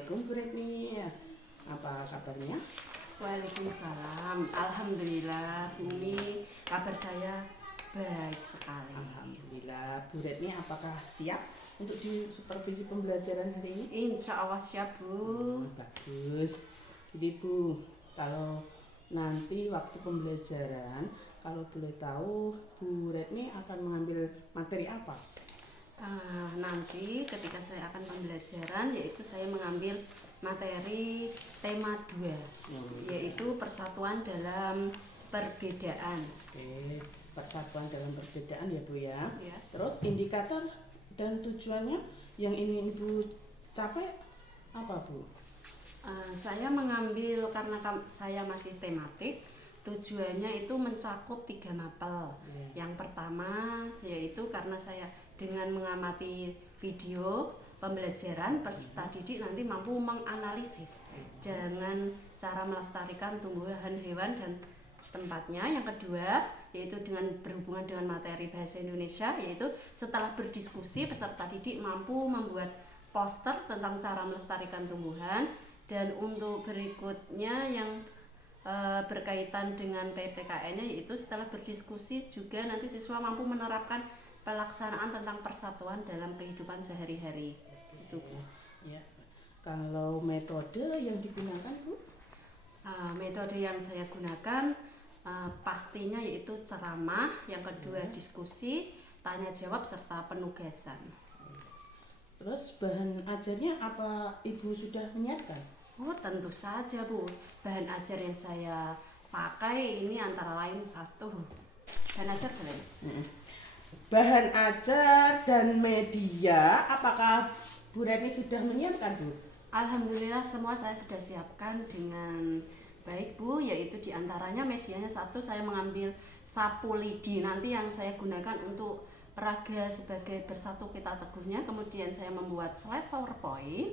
Assalamualaikum Bu Retni. Apa kabarnya? Waalaikumsalam. Alhamdulillah, Bumi, kabar saya baik sekali. Alhamdulillah. Bu Retni apakah siap untuk di supervisi pembelajaran hari ini? Insya Allah siap, Bu. Bagus. Jadi Bu, kalau nanti waktu pembelajaran, kalau boleh tahu Bu Retni akan mengambil materi apa? Nanti ketika saya akan pembelajaran, yaitu saya mengambil materi tema 2, yaitu persatuan dalam perbedaan. Oke, persatuan dalam perbedaan ya Bu ya. Ya. Terus indikator dan tujuannya yang ingin Ibu capai apa Bu? Saya mengambil karena saya masih tematik, tujuannya itu mencakup 3 mapel. Yang pertama yaitu karena saya dengan mengamati video pembelajaran peserta didik nanti mampu menganalisis dengan cara melestarikan tumbuhan, hewan dan tempatnya. Yang kedua yaitu dengan berhubungan dengan materi bahasa Indonesia, yaitu setelah berdiskusi peserta didik mampu membuat poster tentang cara melestarikan tumbuhan. Dan untuk berikutnya yang berkaitan dengan PPKN-nya, yaitu setelah berdiskusi juga nanti siswa mampu menerapkan pelaksanaan tentang persatuan dalam kehidupan sehari-hari. Itu Bu. Ya. Kalau metode yang digunakan Bu? Metode yang saya gunakan pastinya yaitu ceramah, yang kedua diskusi, tanya jawab serta penugasan. Terus bahan ajarnya apa Ibu sudah menyiapkan? Oh, tentu saja Bu. Bahan ajar yang saya pakai ini antara lain satu. Bahan ajar kalian? Bahan ajar dan media, apakah Bu Retni sudah menyiapkan Bu? Alhamdulillah semua saya sudah siapkan dengan baik Bu, yaitu diantaranya medianya satu, saya mengambil sapu lidi nanti yang saya gunakan untuk peraga sebagai bersatu kita teguhnya. Kemudian saya membuat slide PowerPoint.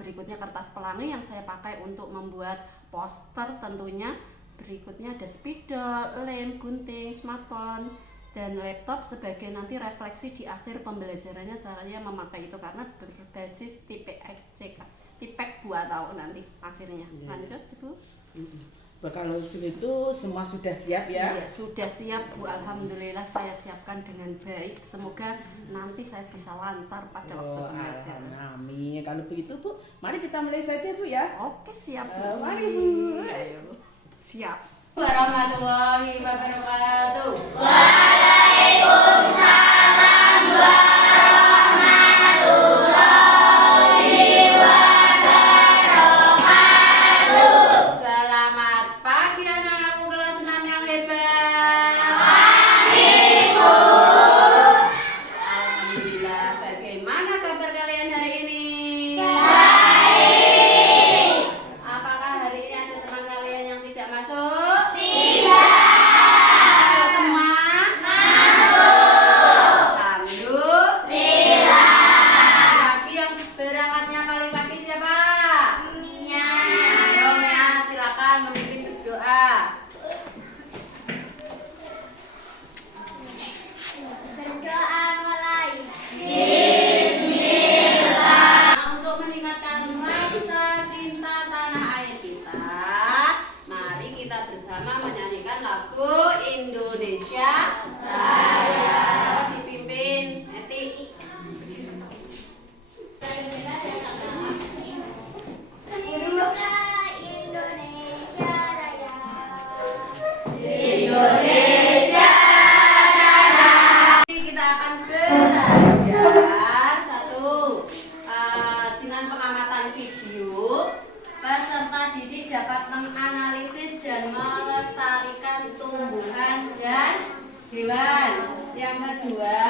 Berikutnya kertas pelangi yang saya pakai untuk membuat poster tentunya. Berikutnya ada spidol, lem, gunting, smartphone, dan laptop sebagai nanti refleksi di akhir pembelajarannya. Saya memakai itu karena berbasis tipek 2 tahun nanti akhirnya. Lanjut Bu. Kalau itu semua sudah siap ya? Iya, sudah siap Bu. Alhamdulillah saya siapkan dengan baik. Semoga nanti saya bisa lancar pada waktu pembelajaran. Amin. Kalau begitu Bu, mari kita mulai saja Bu ya. Oke, siap Bu. Mari Bu. Ayo. Siap. Warahmatullahi wabarakatuh. Selamat pagi anak-anakku kelas 6 yang hebat. Alhamdulillah, bagaimana kabar kalian hari ini? Apakah hari ini ada teman kalian yang tidak masuk? Masuk semua? Alhamdulillah. Pagi yang berangkatnya paling pagi siapa? Ayo ya, silakan memimpin berdoa. Berdoa mulai. Untuk meningkatkan rasa cinta tanah air kita, mari kita bersama menyanyikan lagu Indonesia Raya. Dipimpin Eti. Hiduplah Indonesia Raya. Kita akan belajar satu, dengan pengamatan video, peserta didik dapat menganalisis dan melestarikan tumbuhan dan hewan. Yang kedua,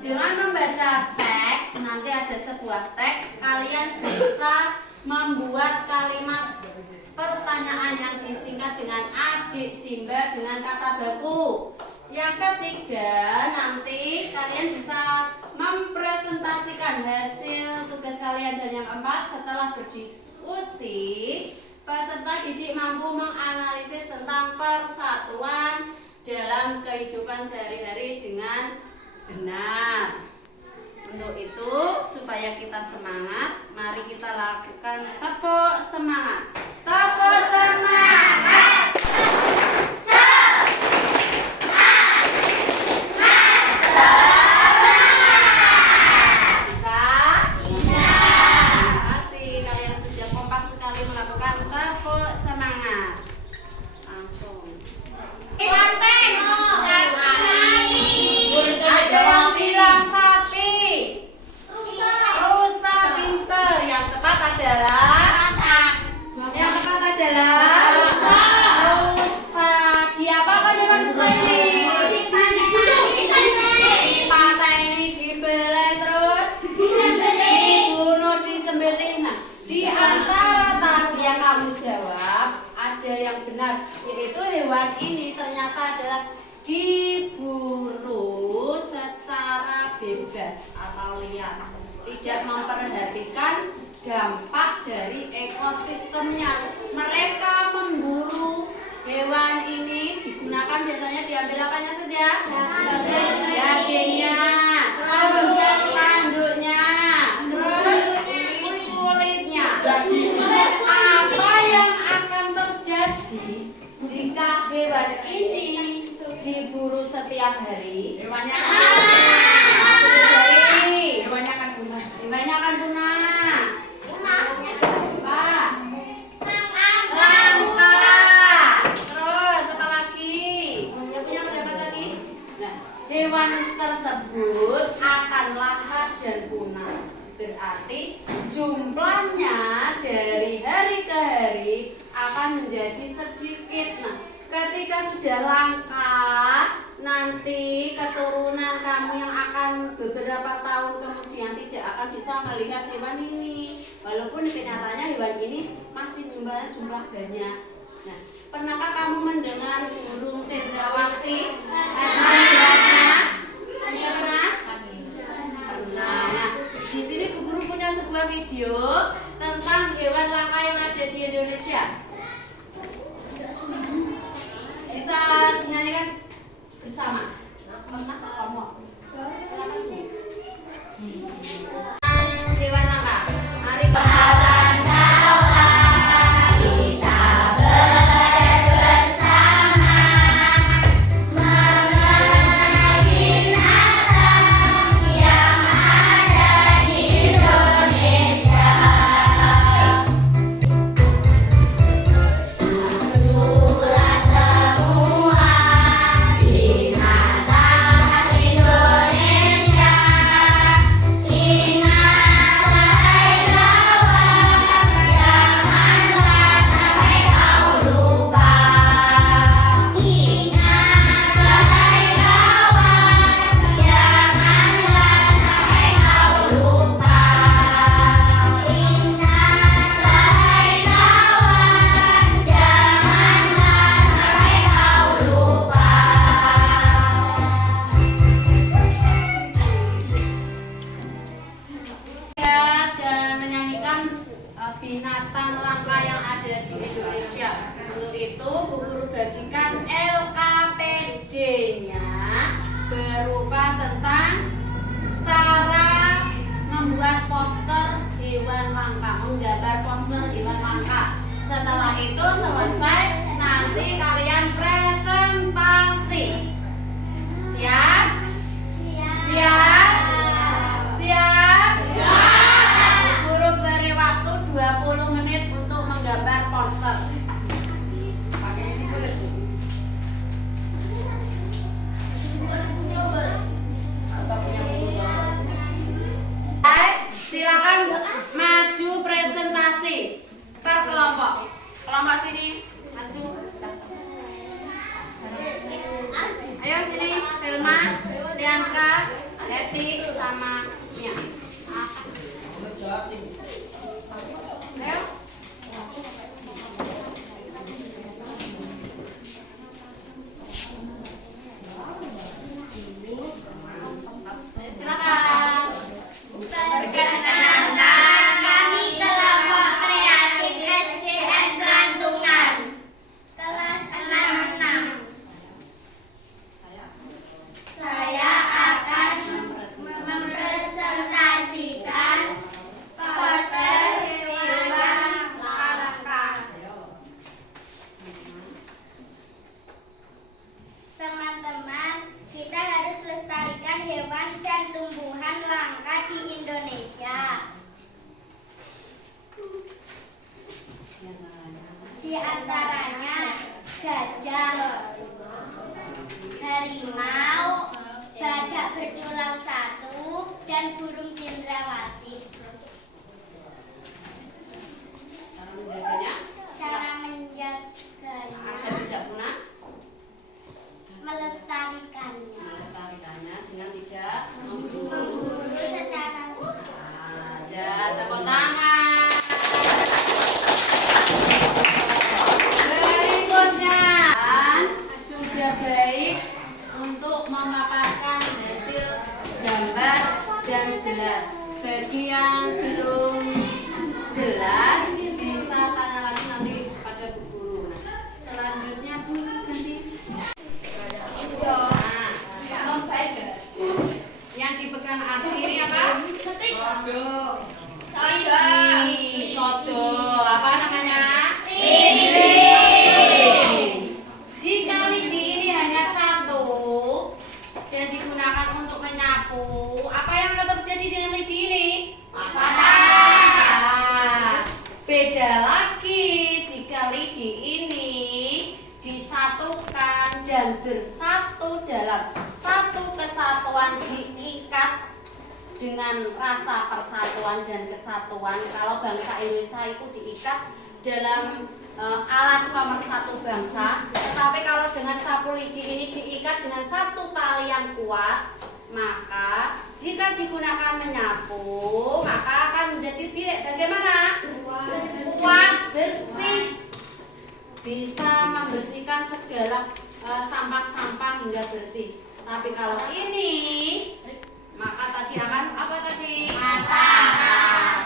dengan membaca teks, nanti ada sebuah teks, kalian bisa membuat kalimat pertanyaan yang disingkat dengan adik Simba dengan kata baku. Yang ketiga, nanti kalian bisa mempresentasikan hasil tugas kalian. Dan yang keempat, setelah berdiskusi, peserta didik mampu menganalisis tentang persatuan dalam kehidupan sehari-hari dengan benar. Untuk itu, supaya kita semangat, mari kita lakukan tepuk semangat. Tepuk semangat. Bisa? Terima kasih kalian sudah kompak sekali melakukan tepuk semangat. Langsung. Ada yang bilang sapi. Rusa pinter. Yang tepat adalah rusa. Diapakan dengan rusa ini? Dipateni, dibelai, terus dibunuh, disembelih. Nah, di antara tadi yang kamu jawab ada yang benar, yaitu hewan ini ternyata adalah diburu secara bebas atau liar, tidak memperhatikan dampak dari ekosistemnya. Mereka memburu hewan ini digunakan biasanya diambil apanya saja? Dagingnya, terus tanduknya, terus kulitnya. Apa yang akan terjadi jika hewan ini diburu setiap hari? Hewannya akan punah. Pak. Langka. Terus apa lagi? Yang punya pendapat lagi? Nah, hewan tersebut akan langka dan punah. Berarti jumlahnya dari hari ke hari akan menjadi sedikit. Nah, ketika sudah langka, nanti keturunan kamu yang akan beberapa tahun kemudian tidak akan bisa melihat hewan ini. Walaupun kenyataannya hewan ini masih jumlah banyak. Nah, pernahkah kamu mendengar burung cendrawasih? Pernah? Pernah. Nah, di sini Bu Guru punya sebuah video tentang hewan langka yang ada di Indonesia. Bisa dinyanyikan bersama. Kamu. Hewan langka. Mari binatang langka yang ada di Indonesia. Untuk itu Bu Guru bagikan LKPD-nya berupa tentang cara membuat poster hewan langka, menggambar poster hewan langka. Setelah itu selesai, nanti kalian presentasi. Siap? Siap? Siap? Guru beri waktu 20 menit untuk menggambar poster. Pakai ini boleh. Silakan maju presentasi. Beda lagi jika lidi ini disatukan dan bersatu dalam satu kesatuan, diikat dengan rasa persatuan dan kesatuan. Kalau bangsa Indonesia itu diikat dalam alat pemersatu bangsa, tetapi kalau dengan sapu lidi ini diikat dengan satu tali yang kuat, maka jika digunakan menyapu, maka akan menjadi bagaimana? Kuat, bersih, bisa membersihkan segala sampah-sampah hingga bersih. Tapi kalau ini, maka tadi akan apa tadi?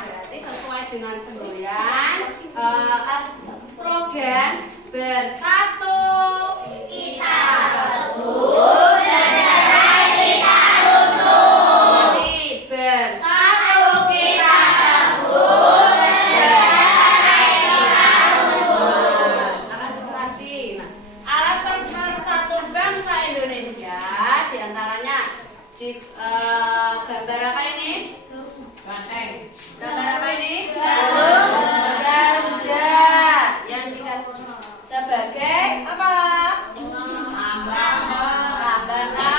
Berarti sesuai dengan semboyan slogan bersatu kita teguh, berdaya kita runtuh. Bersatu kita teguh, berdaya kita runtuh. Silakan duduk lagi. Nah, alat pemersatu bangsa Indonesia diantaranya di gambar apa ini? Banteng. Gambar apa ini? Garuda yang dikatakan sebagai apa? Lambang negara.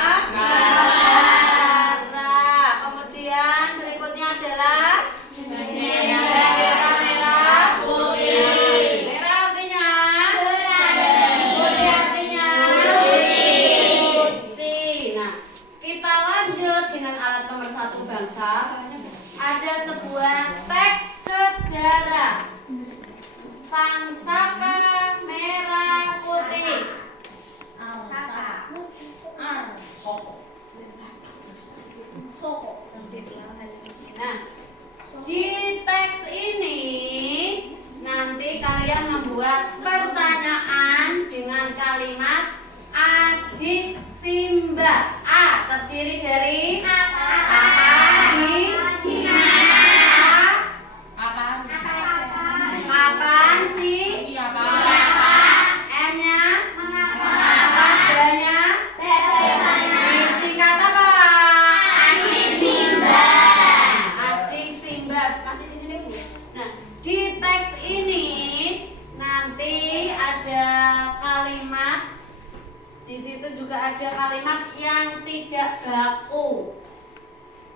Kemudian berikutnya adalah bendera merah putih. Merah artinya putih artinya suci. Nah, kita lanjut dengan alat pemersatu bangsa. Ada sebuah teks sejarah Sang Saka Merah Putih. Nah, di teks ini nanti kalian membuat pertanyaan dengan kalimat adik Simba. A terdiri dari di mana, kapan sih, M-nya, B-nya, disingkat apa? Adik Simba. Masih di sini, Bu? Nah, di teks ini nanti ada kalimat, di situ juga ada kalimat yang tidak baku.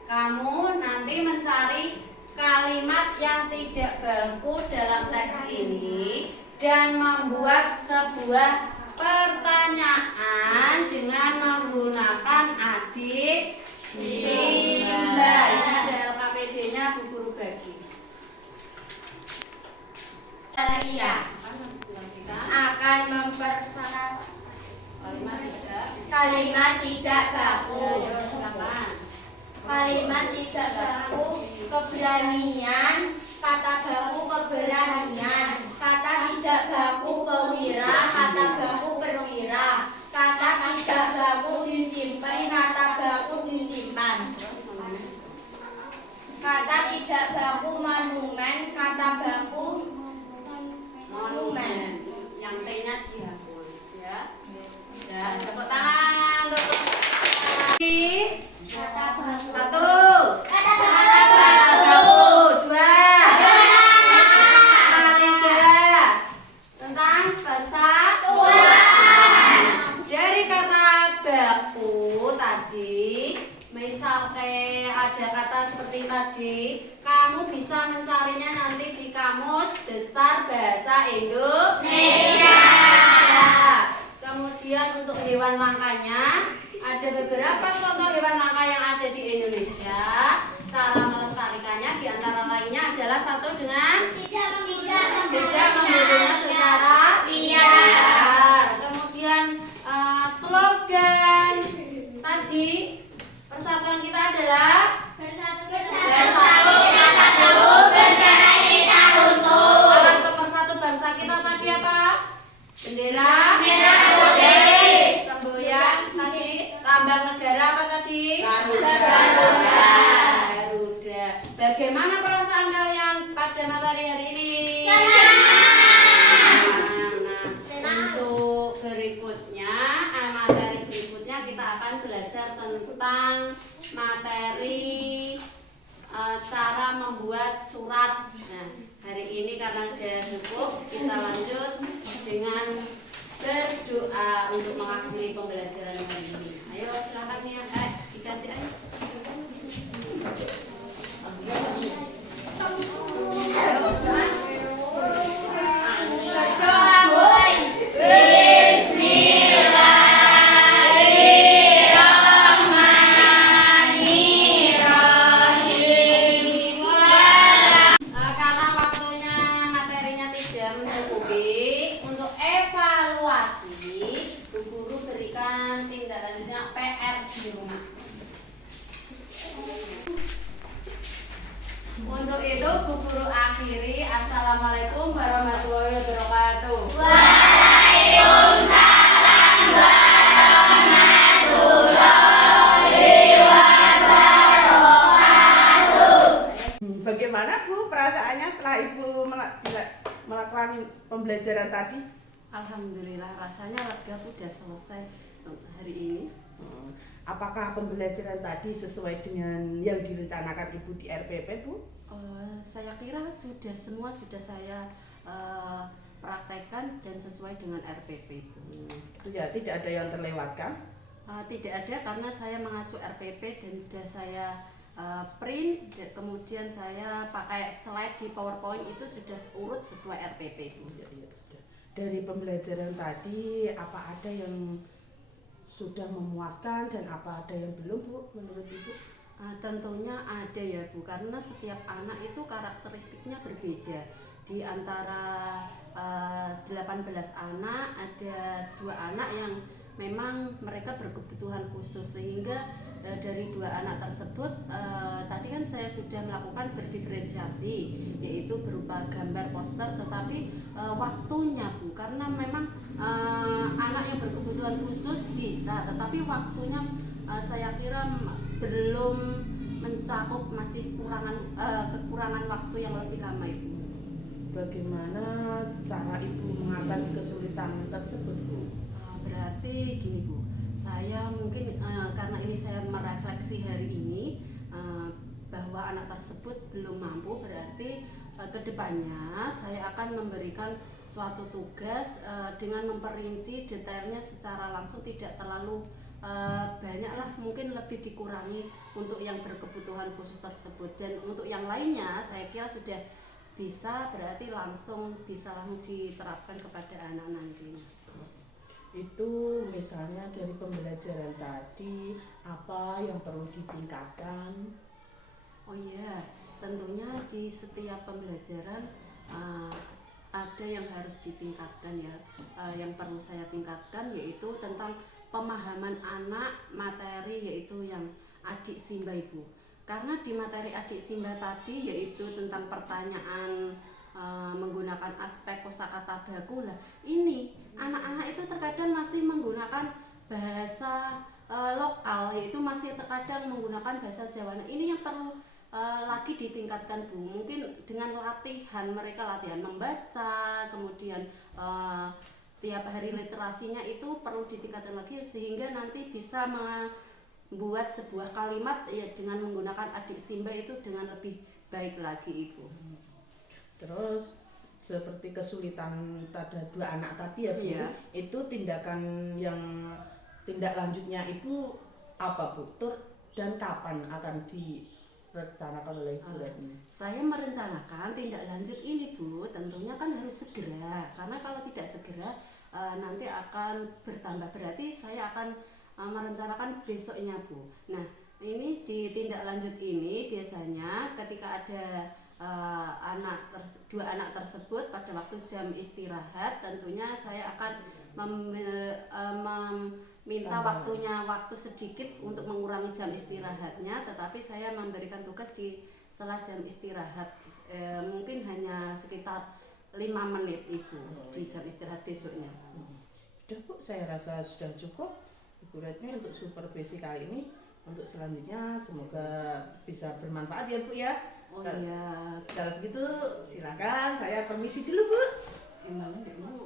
Kamu nanti mencari kalimat yang tidak baku dalam teks ini dan membuat sebuah pertanyaan dengan menggunakan adik Simba. Ini ada LKPD-nya Bu Guru bagi. akan mempersyarat Kalimat tidak baku. kalimat tidak baku. Ayo, silakan. Kalimat tidak baku, keberanian, kata baku keberanian, kata tidak baku pewira, kata baku perwira, kata tidak baku disimpan, kata baku disimpan, kata tidak baku monumen, kata baku monumen. Yang T-nya dihapus ya. Ya, tepuk tangan untuk Kata baku. satu, Kata baku, dua, tiga, tentang bangsa. Dari kata baku tadi, misalnya ada kata seperti tadi, kamu bisa mencarinya nanti di Kamus Besar Bahasa Indonesia. Kemudian untuk hewan langkanya, ada beberapa contoh hewan langka yang ada di Indonesia. Cara melestarikannya diantara lainnya adalah satu dengan tidak membunuhnya secara liar. Kemudian slogan tadi persatuan kita adalah bersatu kita teguh, berdaya kita runtuh. Alat pemersatu bangsa kita tadi apa? Bendera merah putih. Semboyan tadi, lambang negara apa tadi? Garuda. Bagaimana perasaan kalian pada materi hari ini? Nah, untuk berikutnya, materi berikutnya kita akan belajar tentang materi cara membuat surat. Nah, hari ini karena sudah cukup, kita lanjut dengan berdoa untuk mengakhiri pembelajaran hari ini. Ayo silakan ya, diganti ayo. Berdoa, boy. Karena waktunya materinya tidak mencukupi, untuk evaluasi Bu Guru berikan tindak lanjutnya PR di rumah. Untuk itu Bu Guru akhiri. Assalamualaikum warahmatullahi wabarakatuh. Bagaimana Bu perasaannya setelah Ibu melakukan pembelajaran tadi? Alhamdulillah rasanya lega udah selesai hari ini. Apakah pembelajaran tadi sesuai dengan yang direncanakan Ibu di RPP, Bu? Saya kira semua sudah saya praktekkan dan sesuai dengan RPP. Itu ya, tidak ada yang terlewatkan? Tidak ada karena saya mengacu RPP dan sudah saya print, dan kemudian saya pakai slide di PowerPoint, itu sudah urut sesuai RPP. Ya, sudah. Dari pembelajaran tadi, apa ada yang sudah memuaskan dan apa ada yang belum, Bu, menurut Ibu? Tentunya ada ya Bu, karena setiap anak itu karakteristiknya berbeda. Di antara 18 anak ada 2 anak yang memang mereka berkebutuhan khusus, sehingga dari 2 anak tersebut tadi kan saya sudah melakukan berdiferensiasi, yaitu berupa gambar poster, tetapi waktunya Bu, karena memang anak yang berkebutuhan khusus bisa, tetapi waktunya saya kira belum mencakup, masih kekurangan waktu yang lebih lama Ibu. Bagaimana cara Ibu mengatasi kesulitan tersebut, Bu? Berarti gini Bu, saya mungkin karena ini saya merefleksi hari ini bahwa anak tersebut belum mampu, berarti kedepannya saya akan memberikan suatu tugas dengan memperinci detailnya secara langsung, tidak terlalu banyak lah, mungkin lebih dikurangi untuk yang berkebutuhan khusus tersebut, dan untuk yang lainnya saya kira sudah bisa, berarti langsung bisa diterapkan kepada anak nantinya. Itu misalnya dari pembelajaran tadi, apa yang perlu ditingkatkan? Oh iya, tentunya di setiap pembelajaran ada yang harus ditingkatkan ya. Yang perlu saya tingkatkan yaitu tentang pemahaman anak materi, yaitu yang adik Simba Ibu. Karena di materi adik Simba tadi yaitu tentang pertanyaan menggunakan aspek kosakata baku lah. Ini anak-anak itu terkadang masih menggunakan bahasa lokal, yaitu masih terkadang menggunakan bahasa Jawa. Nah, ini yang perlu lagi ditingkatkan Bu. Mungkin dengan latihan, mereka latihan membaca, kemudian tiap hari literasinya itu perlu ditingkatkan lagi, sehingga nanti bisa membuat sebuah kalimat ya dengan menggunakan adik Simba itu dengan lebih baik lagi Ibu. Terus seperti kesulitan pada 2 anak tadi ya Bu, Iya. itu tindak lanjutnya Ibu apa Bu? Dan kapan akan direncanakan oleh Ibu Retni? Saya merencanakan tindak lanjut ini Bu, tentunya kan harus segera, karena kalau tidak segera nanti akan bertambah, berarti saya akan merencanakan besoknya Bu. Nah, ini di tindak lanjut ini biasanya ketika ada 2 anak tersebut pada waktu jam istirahat, tentunya saya akan meminta waktu sedikit untuk mengurangi jam istirahatnya, tetapi saya memberikan tugas di setelah jam istirahat, mungkin hanya sekitar 5 menit Ibu di jam istirahat besoknya. Sudah Bu, saya rasa sudah cukup Ibu Retni untuk supervisi kali ini. Untuk selanjutnya semoga bisa bermanfaat ya Bu ya. Oh iya. Kalau begitu silakan saya permisi dulu Bu. Emangnya enggak mau.